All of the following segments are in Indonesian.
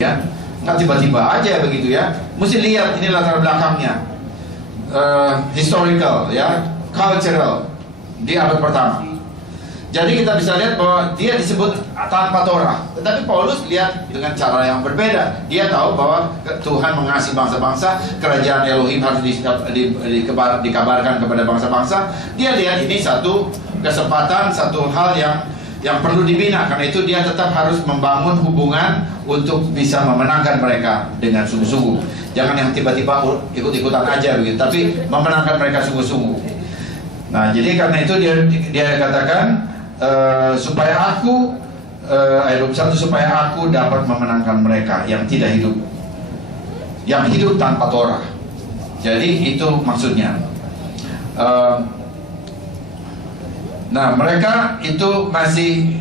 ya, nggak tiba-tiba aja begitu ya. Mesti lihat ini latar belakangnya, historical ya, cultural di abad pertama. Jadi kita bisa lihat bahwa dia disebut tanpa Torah, tetapi Paulus lihat dengan cara yang berbeda. Dia tahu bahwa Tuhan mengasihi bangsa-bangsa, kerajaan Elohim harus dikabarkan kepada bangsa-bangsa. Dia lihat ini satu kesempatan, satu hal yang perlu dibina. Karena itu dia tetap harus membangun hubungan untuk bisa memenangkan mereka dengan sungguh-sungguh. Jangan yang tiba-tiba ikut-ikutan aja begitu, tapi memenangkan mereka sungguh-sungguh. Nah, jadi karena itu dia katakan supaya aku ayat 21, supaya aku dapat memenangkan mereka yang tidak hidup, yang hidup tanpa Torah. Jadi itu maksudnya. Nah, mereka itu masih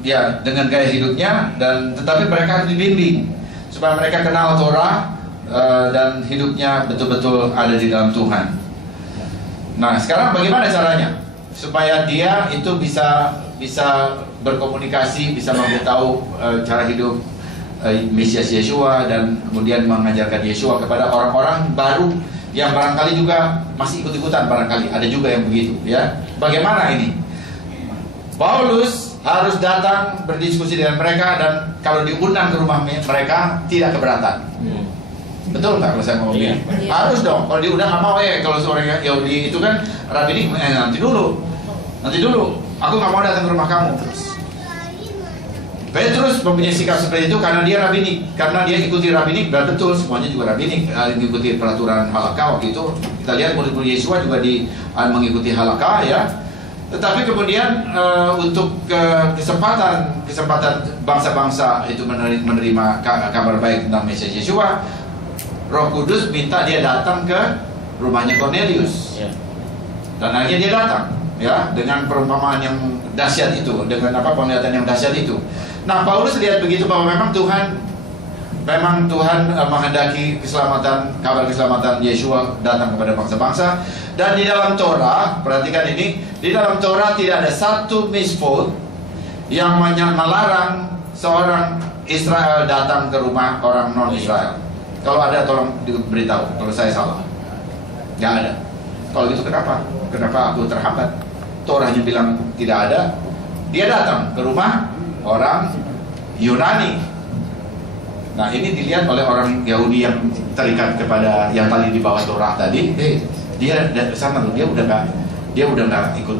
ya dengan gaya hidupnya, dan tetapi mereka harus dibimbing supaya mereka kenal Torah dan hidupnya betul-betul ada di dalam Tuhan. Nah, sekarang bagaimana caranya supaya dia itu bisa berkomunikasi, bisa memberitahu cara hidup Mesias Yeshua, dan kemudian mengajarkan Yeshua kepada orang-orang baru yang barangkali juga masih ikut-ikutan, barangkali ada juga yang begitu ya. Bagaimana ini? Paulus harus datang berdiskusi dengan mereka, dan kalau diundang ke rumah mereka tidak keberatan. Betul nggak kalau saya ngomong begini? Harus dong. Kalau diundang nggak mau, kalau seorang Yahudi itu kan rabbinik, nanti dulu, aku nggak mau datang ke rumah kamu. Petrus mempunyai sikap seperti itu karena dia rabbinik, karena dia ikuti rabbinik, dan betul semuanya juga rabbinik, mengikuti peraturan halakha waktu itu. Kita lihat murid-murid Yesua juga mengikuti halakha ya. Tetapi kemudian untuk kesempatan bangsa-bangsa itu menerima kabar baik tentang Mesias Yeshua, Roh Kudus minta dia datang ke rumahnya Cornelius, dan akhirnya dia datang ya dengan perumpamaan yang dahsyat itu, dengan penglihatan yang dahsyat itu. Nah, Paulus lihat begitu bahwa memang Tuhan menghendaki kabar keselamatan Yeshua datang kepada bangsa-bangsa. Dan di dalam Torah, perhatikan ini, di dalam Torah tidak ada satu misvot yang melarang seorang Israel datang ke rumah orang non-Israel. Kalau ada, tolong diberitahu kalau saya salah. Nggak ada. Kalau gitu kenapa aku terhambat? Torahnya bilang tidak ada, dia datang ke rumah orang Yunani. Nah, ini dilihat oleh orang Yahudi yang terikat kepada yang tadi di bawah Torah tadi. Dia sama tuh, dia udah nggak ikut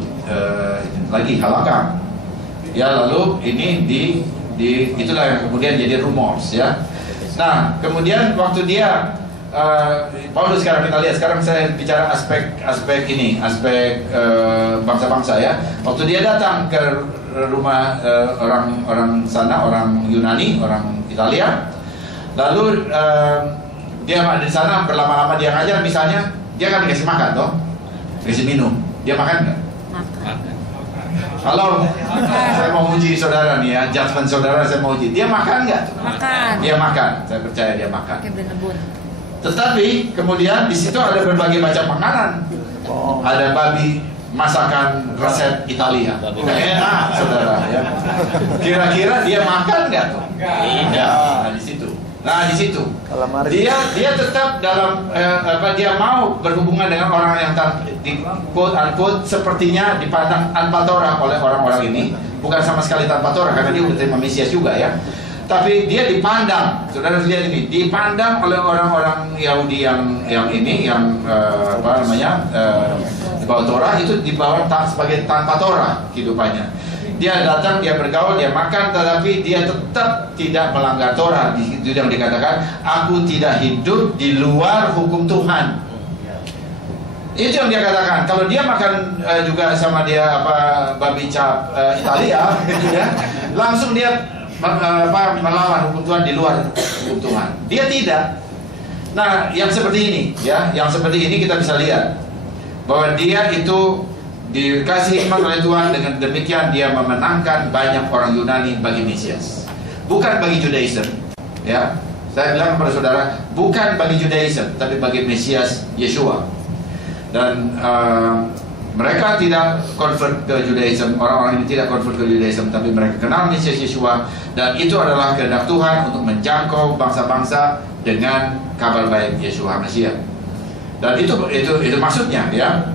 lagi halakha. Ya, lalu ini itulah yang kemudian jadi rumors ya. Nah, kemudian waktu dia Paulus, sekarang kita lihat, sekarang saya bicara aspek bangsa-bangsa ya. Waktu dia datang ke rumah orang sana, orang Yunani, orang Italia, lalu dia di sana berlama-lama, dia ngajar misalnya, dia kan dikasih makan toh, dikasih minum, dia makan nggak? Makan. Kalau saya mau uji saudara nih ya, judgement saudara saya mau uji, dia makan nggak? Makan. Dia makan, saya percaya dia makan. Tetapi kemudian di situ ada berbagai macam makanan. Ada babi masakan resep Italia. Enak, saudara ya. Kira-kira dia makan nggak tuh? Tidak. Nah di situ. Dia tetap dalam dia mau berhubungan dengan orang yang di quote unquote sepertinya dipandang tanpa Torah oleh orang-orang ini, bukan sama sekali tanpa Torah karena dia udah terima Mesias juga ya. Tapi dia dipandang, saudara lihat ini, dipandang oleh orang-orang Yahudi yang di bawah Torah, itu dibawa sebagai tanpa Torah kehidupannya. Dia datang, dia bergaul, dia makan, tetapi dia tetap tidak melanggar Torah. Itu yang dikatakan, aku tidak hidup di luar hukum Tuhan. Itu yang dia katakan. Kalau dia makan juga sama dia babi cap Italia, ya, langsung dia melawan hukum Tuhan, di luar hukum Tuhan. Dia tidak. Nah, yang seperti ini ya, yang seperti ini kita bisa lihat bahwa dia itu dikasih hikmat oleh Tuhan, dengan demikian dia memenangkan banyak orang Yunani bagi Mesias, bukan bagi Judaism ya. Saya bilang kepada saudara, bukan bagi Judaism tapi bagi Mesias Yeshua. Dan Mereka tidak convert ke Judaism, orang-orang ini tidak convert ke Judaism, tapi mereka kenal Mesias Yeshua, dan itu adalah kehendak Tuhan untuk menjangkau bangsa-bangsa dengan kabar baik Yeshua Mesias. Dan itu maksudnya, ya.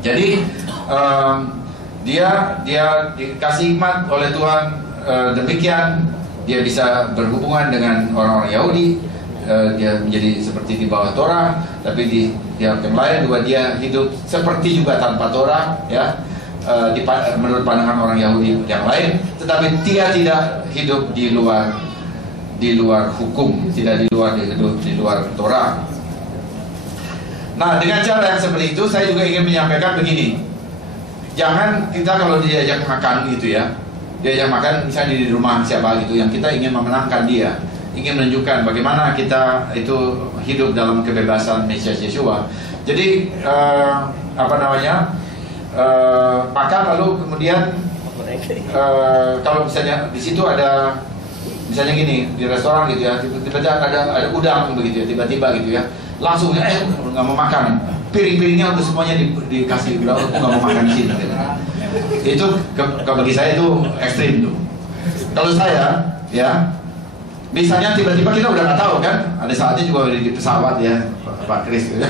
Jadi dia dikasih hikmat oleh Tuhan, demikian dia bisa berhubungan dengan orang-orang Yahudi. Dia menjadi seperti di bawah Torah, tapi di yang lain juga dia hidup seperti juga tanpa Torah, ya, menurut pandangan orang Yahudi yang lain. Tetapi dia tidak hidup di luar hukum, tidak hidup di luar Torah. Nah, dengan cara yang seperti itu, saya juga ingin menyampaikan begini: jangan kita kalau diajak makan gitu ya, diajak makan misalnya di rumah siapa gitu, yang kita ingin memenangkan dia, ingin menunjukkan bagaimana kita itu hidup dalam kebebasan Mesias Yeshua. Jadi makan lalu kemudian kalau misalnya di situ ada misalnya gini di restoran gitu ya, tiba-tiba ada udang begitu ya, tiba-tiba gitu ya, langsung nggak mau makan, piring-piringnya udah semuanya dikasih, nggak mau makan di sini. Itu bagi saya itu ekstrim tuh. Kalau saya ya, misalnya tiba-tiba kita udah nggak tahu kan, ada saatnya juga di pesawat ya, Pak Kris gitu.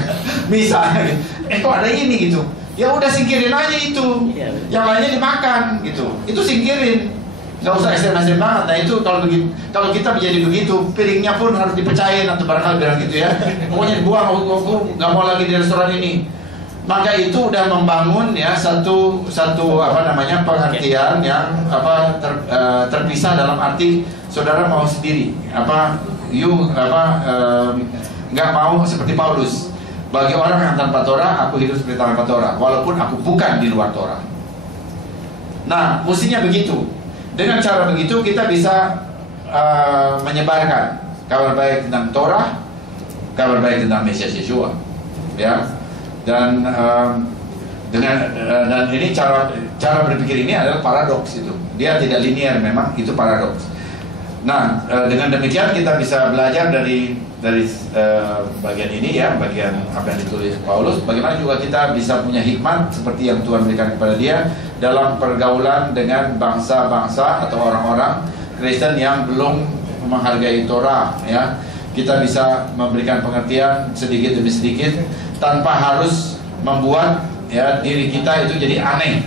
Misalnya, kok ada ini gitu, ya udah singkirin aja itu, yang lainnya dimakan gitu, itu singkirin, nggak usah ekstrem-ekstrem banget. Nah itu kalau kita menjadi begitu, piringnya pun harus dipecahin atau barangkali bilang gitu ya, pokoknya dibuang, aku nggak mau lagi di restoran ini. Maka itu udah membangun ya satu pengertian yang terpisah, dalam arti saudara mau sendiri nggak mau seperti Paulus. Bagi orang yang tanpa Torah, aku hidup seperti tanpa Torah, walaupun aku bukan di luar Torah. Nah, mestinya begitu. Dengan cara begitu kita bisa menyebarkan kabar baik tentang Torah, kabar baik tentang Mesias Yeshua, ya. Dan ini cara berpikir ini adalah paradoks itu. Dia tidak linear, memang itu paradoks. Nah, dengan demikian kita bisa belajar dari bagian ini ya, bagian apa yang ditulis Paulus, bagaimana juga kita bisa punya hikmat seperti yang Tuhan berikan kepada dia dalam pergaulan dengan bangsa-bangsa atau orang-orang Kristen yang belum menghargai Torah, ya. Kita bisa memberikan pengertian sedikit demi sedikit tanpa harus membuat ya diri kita itu jadi aneh,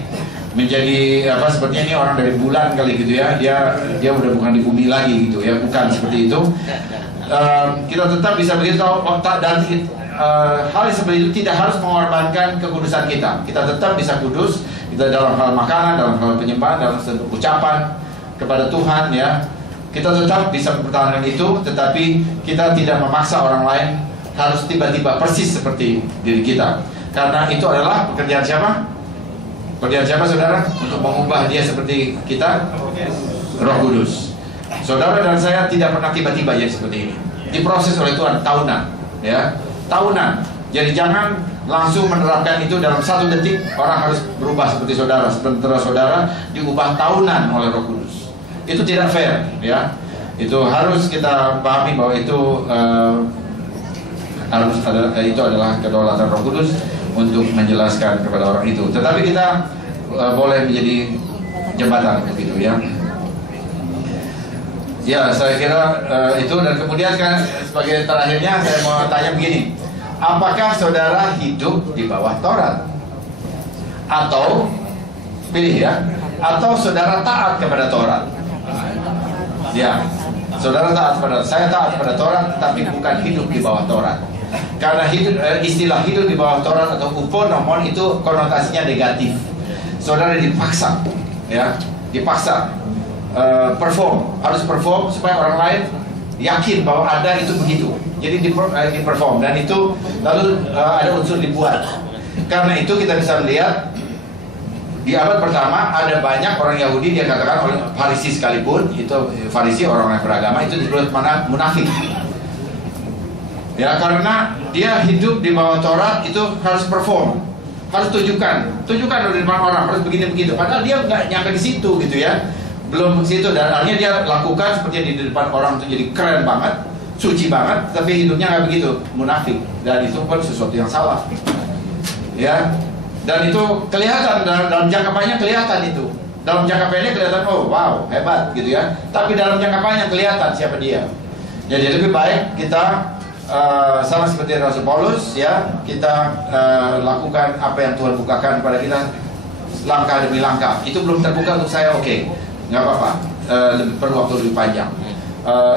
menjadi sepertinya ini orang dari bulan kali gitu ya, dia udah bukan di bumi lagi gitu ya, bukan seperti itu. Kita tetap bisa begitu, dan hal seperti itu tidak harus mengorbankan kekudusan kita. Kita tetap bisa kudus kita dalam hal makanan, dalam hal penyembahan, dalam ucapan kepada Tuhan, ya. Kita tetap bisa mempertahankan itu, tetapi kita tidak memaksa orang lain harus tiba-tiba persis seperti diri kita, karena itu adalah pekerjaan siapa? Pekerjaan siapa, saudara? Untuk mengubah dia seperti kita, Roh Kudus. Saudara dan saya tidak pernah tiba-tiba jadi seperti ini. Diproses oleh Tuhan tahunan, ya, tahunan. Jadi jangan langsung menerapkan itu dalam 1 detik. Orang harus berubah seperti saudara, sementara saudara diubah tahunan oleh Roh Kudus. Itu tidak fair, ya. Itu harus kita pahami bahwa itu itu adalah kedaulatan Roh Kudus untuk menjelaskan kepada orang itu. Tetapi kita boleh menjadi jembatan begitu, ya. Ya, saya kira itu. Dan kemudian kan sebagai terakhirnya saya mau tanya begini: apakah saudara hidup di bawah Taurat? Atau pilih ya, atau saudara taat kepada Taurat? Ya, saudara taat kepada, saya taat kepada Taurat, tapi bukan hidup di bawah Taurat. Karena istilah hidup di bawah Taurat atau uponomon itu konotasinya negatif. Saudara dipaksa, ya, dipaksa harus perform supaya orang lain yakin bahwa ada itu begitu. Jadi diperform, dan itu lalu ada unsur dibuat. Karena itu kita bisa melihat di abad pertama ada banyak orang Yahudi, dia katakan oleh Farisi sekalipun, itu Farisi orang-orang beragama itu disebut munafik. Ya, karena dia hidup di bawah Taurat itu harus perform, harus tunjukkan di depan orang, harus begini-begitu. Padahal dia nggak nyampe ke situ gitu ya, belum ke situ. Dan akhirnya dia lakukan seperti di depan orang itu jadi keren banget, suci banget, tapi hidupnya nggak begitu, munafik. Dan itu pun sesuatu yang salah. Ya, Dan itu kelihatan dalam jangka panjang, kelihatan itu. Dalam jangka pendek kelihatan, oh wow, hebat gitu ya. Tapi dalam jangka panjang kelihatan siapa dia. Jadi lebih baik kita sama seperti Rasul Paulus ya, kita lakukan apa yang Tuhan bukakan kepada kita langkah demi langkah. Itu belum terbuka untuk saya, oke, nggak apa-apa. Perlu waktu lebih panjang.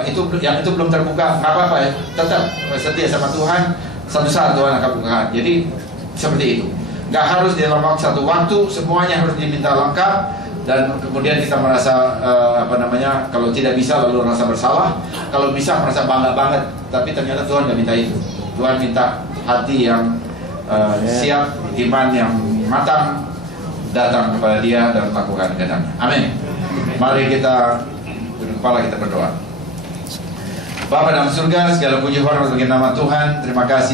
Itu belum terbuka, nggak apa-apa ya. Tetap setia sama Tuhan. Satu saat Tuhan akan bukakan. Jadi seperti itu. Nggak harus dalam satu waktu semuanya harus diminta lengkap dan kemudian kita merasa kalau tidak bisa lalu merasa bersalah, kalau bisa merasa bangga banget. Tapi ternyata Tuhan nggak minta itu. Tuhan minta hati yang siap, iman yang matang, datang kepada Dia dan melakukan kehendak. Amin. Mari kita tunduk kepala, kita berdoa. Bapa dalam surga, segala puji hormat bagi nama Tuhan. Terima kasih.